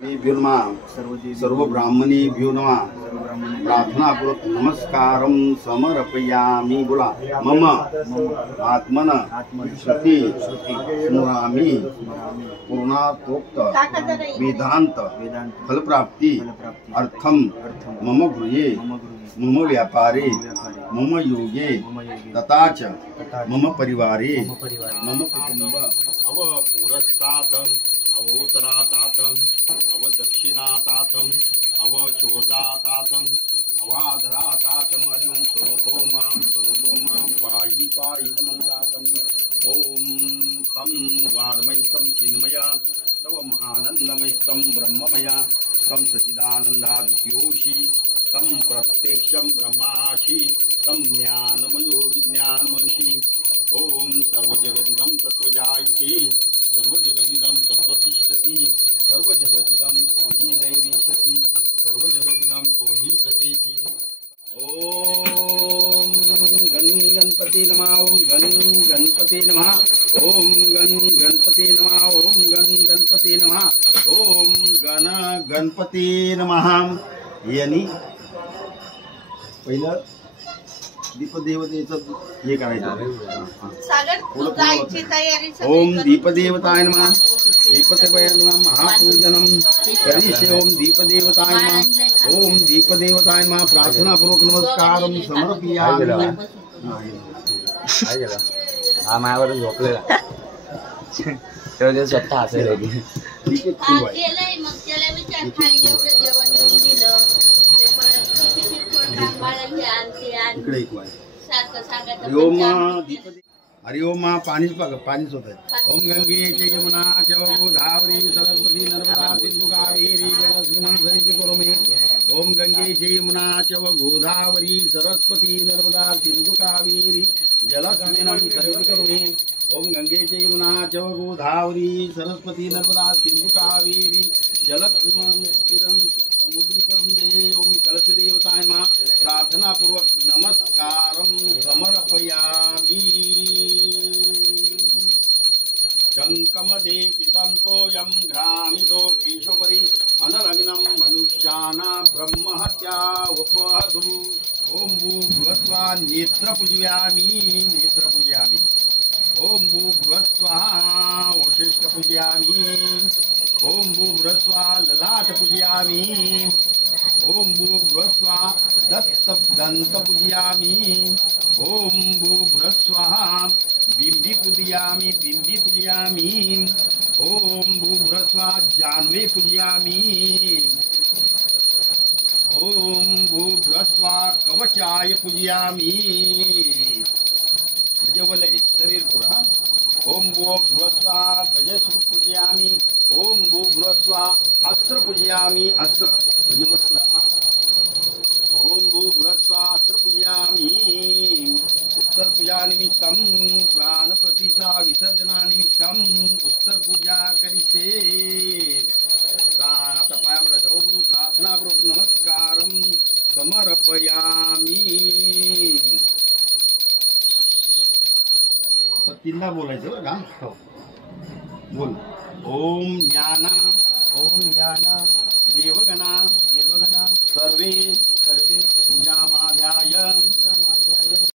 भ्युनमा सर्व ब्राह्मणी भ्युनमा प्रार्थनापूर्वक नमस्कारं समर्पयामि। बोला मम आत्मन श्रुति स्मरामि पूर्णातोक्त वेदांत फलप्राप्ति अर्थम मम गृहे मम व्यापारे मम योगे तथा च मम परिवारे मम कुटुंब अवपुरस्तात् अवोत्तरातात् अवदक्षिणातात् अवचोर्दातात् अवाधरातात् मरियं सर्वतो मां पाहि पाहि समन्तातम् ॐ तं वादमयस्तं चिन्मय तव महानन्दमयस्तं ब्रह्ममया तं सच्चिदानन्दादित्योषि तं प्रत्यक्षं ब्रह्मासि तं ज्ञानमयो विज्ञानमंसि ॐ सर्वजगदिदं तत्त्वजायते सर्वजगदिदं तत्त्वतिष्ठति सर्वजगदिदं तो हि लयविशति सर्वजगदिदं तो हि प्रतीति। ॐ गण गणपति नमः ॐ गण गणपति नमः ॐ गण गणपति नमः ॐ गण गणपति नमः ॐ गण गणपति नमः। यांनी पहिलं दीपदेवतेचं हे करायचं। ओम दीपदेवताय नमः दीपदेवाय नमः महापूजनम करिष्ये। ओम दीपदेवताय नमः ओम दीपदेवताय नमः प्रार्थना पूर्वक नमस्कारं समर्पयामि। हा माझ्यावर झोपलेला तेव्हा स्वतः हसायला हरिओम पाणीच बघा पाणीच होत आहे। ओम गंगे च यमुना च गोदावरी सरस्वती नर्मदा सिंधु कावेरी जलस्मिन् सन्निधिं कुरु मे। ओम गंगे च यमुना च गोदावरी सरस्वती नर्मदा सिंधु कावेरी जलस्मिन् सन्निधिं कुरु मे। ओम गंगे च यमुना च गोदावरी सरस्वती नर्मदा सिंधु कावेरी जलस्मिन् दे। ओम कलश देवताय नमः प्रार्थना पूर्वक नमस्कारं समर्पयामि। शङ्कमदेतितं तोयं घ्रामितो केशोपरि अनलग्नं मनुष्याना ब्रह्महत्या उपहतु। ओम भूर्भुवस्वा नेत्र पूजयामि नेत्र पूजयामि। ओम भूर्भुवस्वा वशिष्ठ पूजयामि। ओम भूर्भुवस्वा ललाट पूजयामि। ओम भूर्भुवस्वा दत्त पूजयामि। ओम भूर्भुवस्वा बिंबी पूजयामि बिंबी पूजयामि। ओम भूर्भुवस्वा जान्हवी पूजयामि। ओम भूर्भुवस्वा कवचाय पूजयामि। म्हणजे बोले शरीर पूरा। ओम भूर्भुवस्वा गजश्री पूजयामि। ओम भूर्भुवस्वा अस्त्र पूजयामि अस्त्र म्हणजे वस्त्र। ओम भूर्भुवस्वा अस्त्र पूजयामि। उत्तर पूजा निमित्तं प्राण प्रतिष्ठा विसर्जना निमित्तं उत्तर पूजा करिष्ये। आता पाया पडायचं। ओम प्रार्थनापूर्वक नमस्कारं समर्पयामि। तीनदा बोलायचं का? बोल। ओम ज्ञान देवगणा सर्वे पूजा माध्याय